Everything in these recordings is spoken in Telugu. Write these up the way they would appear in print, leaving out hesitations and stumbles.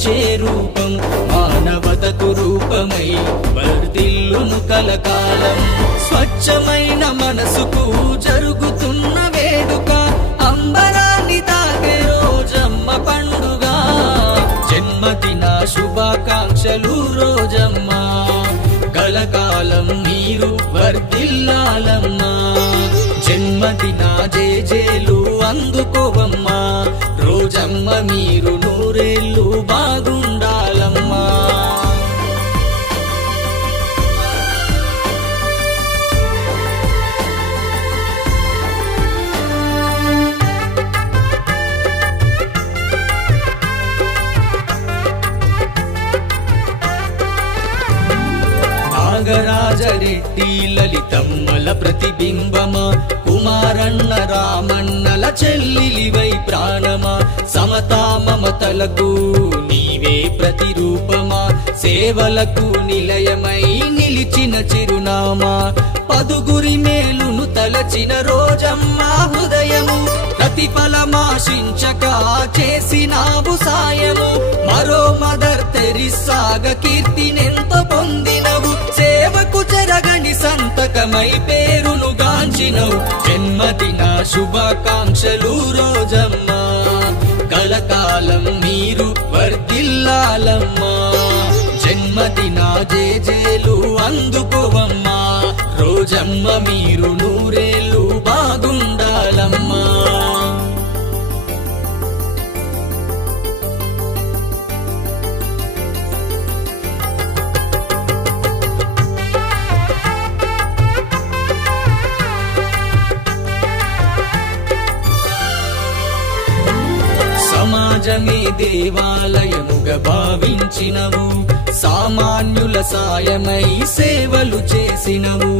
కరుణించే రూపం మానవతకు రూపమై వర్ధిల్లును కలకాలం స్వచ్ఛమైన మనసుకు జరుగుతున్న వేడుక అంబరాన్ని తాకే రోజమ్మ పండుగ జన్మదిన శుభాకాంక్షలు రోజమ్మ కలకాలం మీరు వర్ధిల్లాలమ్మా జన్మదిన జేజేలు అందుకోవమ్మా రోజమ్మ మీరు నూరేళ్ళు బాగుండాలమ్మా నాగరాజరెడ్డి లలితమ్మల ప్రతిబింబమా కుమారన్న రామన్నల చెల్లిలివై ప్రాణమా సమతా మమతలకు నీవే ప్రతిరూపమా సేవలకు నిలయమై నిలిచిన చిరునామా పదుగురి మేలును తలచిన రోజమ్మ హృదయము ప్రతిఫలమాశించక చేసినావు సాయము మరో మదర్ తెరిసాగా కీర్తినెంతో పొందినవు సేవకు జరగని సంతకమై పేరును గాంచినవు జన్మదిన శుభాకాంక్షలు రోజమ్మ కలకాలం మీరు వర్ధిల్లాలమ్మా జన్మదిన జేజేలు అందుకోవమ్మా రోజమ్మ మీరు నూరేళ్ళు బాగుండాలమ్మా సమాజమే దేవాలయముగా భావించినవు సామాన్యుల సాయమై సేవలు చేసినవు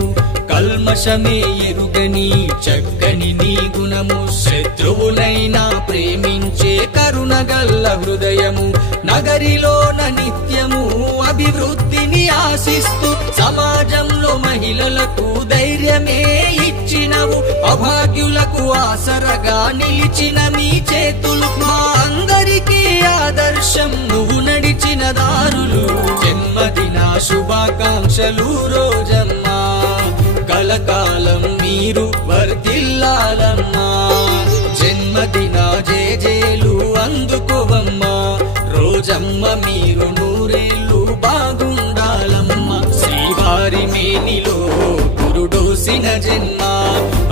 కల్మషమే ఎరుగని చక్కని నీ గుణము శత్రువులైనా ప్రేమించే కరుణగల్ల హృదయము నగరిలోన నిత్యము అభివృద్ధిని ఆశిస్తూ సమాజంలో మహిళలకు ధైర్యమే ఇచ్చినవు అభాగ్యులకు ఆసరగా నిలిచిన మీ చేతులు మా అందరికీ ఆదర్శం నువ్వు నడిచిన దారులు జన్మదిన శుభాకాంక్షలు రోజమ్మ కలకాలం మీరు వర్ధిల్లాలమ్మా జన్మదిన జేజేలు అందుకోవమ్మా రోజమ్మ మీరు నూరేళ్ళు బాగుండాలమ్మా శ్రీవారి మేనిలో గురుడోసిన జన్మ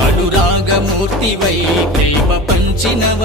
అనురాగమూర్తివై ప్రేమ పంచినవ